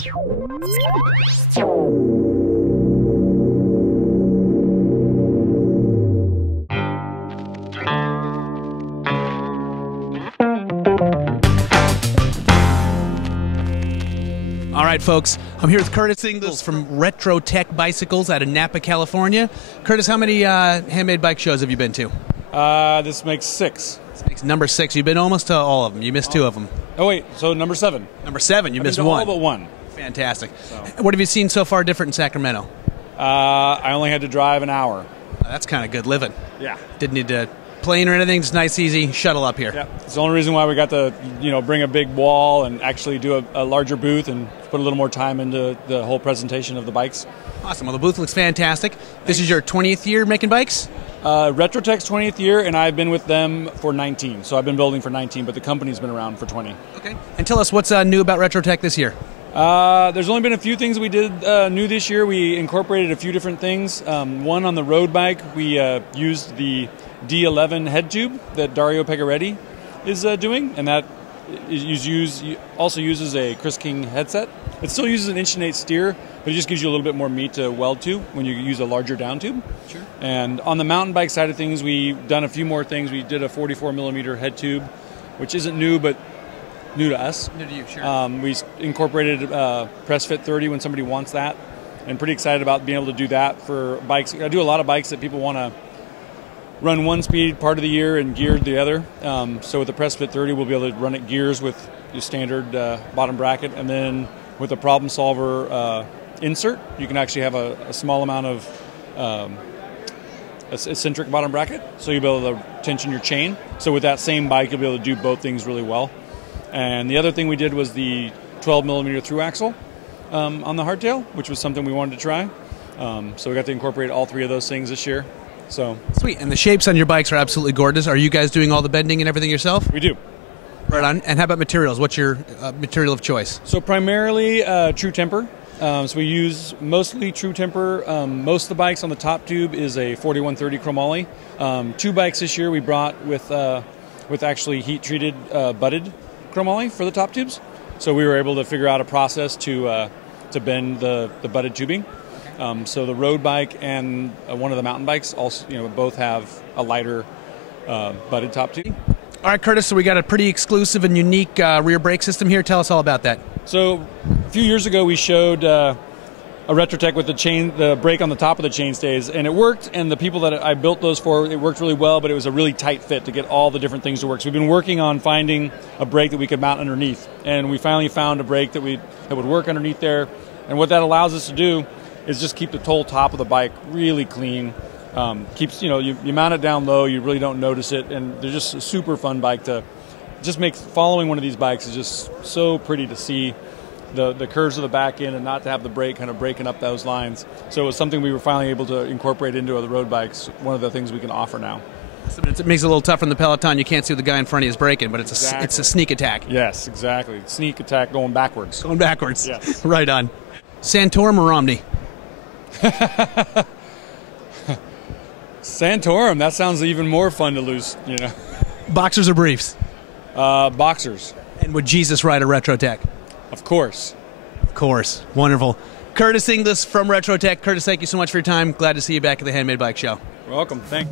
All right, folks, I'm here with Curtis Inglis from Retrotec Bicycles out of Napa, California. Curtis, how many handmade bike shows have you been to? This makes 6. This makes number 6. You've been almost to all of them. You missed 2 of them. Oh, wait, so number 7. Number 7, you I've missed been to 1. all but 1. Fantastic. So. What have you seen so far different in Sacramento? I only had to drive an hour. That's kind of good living. Yeah. Didn't need to plane or anything. Just nice, easy shuttle up here. Yeah. It's the only reason why we got to, bring a big wall and actually do a larger booth and put a little more time into the whole presentation of the bikes. Awesome. Well, the booth looks fantastic. This is your 20th year making bikes? Retrotec's 20th year, and I've been with them for 19. So I've been building for 19, but the company's been around for 20. Okay. And tell us what's new about Retrotec this year. There's only been a few things we did new this year. We incorporated a few different things. One on the road bike, we used the D11 head tube that Dario Pegoretti is doing, and that also uses a Chris King headset. It still uses an 1.8" steer, but it just gives you a little bit more meat to weld to when you use a larger down tube. Sure. And on the mountain bike side of things, we've done a few more things. We did a 44mm head tube, which isn't new, but new to us. New to you, sure. We incorporated Press Fit 30 when somebody wants that, and pretty excited about being able to do that for bikes. I do a lot of bikes that people want to run one speed part of the year and geared the other. So with the Press Fit 30, we'll be able to run it gears with your standard bottom bracket, and then with a Problem Solver insert, you can actually have a small amount of eccentric bottom bracket, so you'll be able to tension your chain. So with that same bike, you'll be able to do both things really well. And the other thing we did was the 12mm through axle on the hardtail, which was something we wanted to try. So we got to incorporate all 3 of those things this year. So sweet. And the shapes on your bikes are absolutely gorgeous. Are you guys doing all the bending and everything yourself? We do. Right on. And how about materials? What's your material of choice? So primarily True Temper. So we use mostly True Temper. Most of the bikes on the top tube is a 4130 chromoly. 2 bikes this year we brought with actually heat-treated butted chromoly for the top tubes. So we were able to figure out a process to bend the butted tubing. So the road bike and one of the mountain bikes also, both have a lighter butted top tube. All right, Curtis, so we got a pretty exclusive and unique rear brake system here. Tell us all about that. So a few years ago we showed a Retrotec with the brake on the top of the chainstays, and it worked, and the people that I built those for, it worked really well, but it was a really tight fit to get all the different things to work. So we've been working on finding a brake that we could mount underneath, and we finally found a brake that would work underneath there. And what that allows us to do is just keep the whole top of the bike really clean. Keeps you mount it down low, you really don't notice it, and they're just a super fun bike to just make. Following one of these bikes is just so pretty to see the curves of the back end and not to have the brake kind of breaking up those lines. So it was something we were finally able to incorporate into the road bikes. One of the things we can offer now. It makes it a little tougher in the peloton. You can't see what the guy in front of you is braking, but it's a sneak attack. Yes, exactly. Sneak attack going backwards. Going backwards. Yes. Right on. Santorum or Romney? Santorum. That sounds even more fun to lose. Boxers or briefs? Boxers. And would Jesus ride a Retrotec? Of course. Of course. Wonderful. Curtis Inglis from Retrotec. Curtis, thank you so much for your time. Glad to see you back at the Handmade Bike Show. You're welcome. Thanks.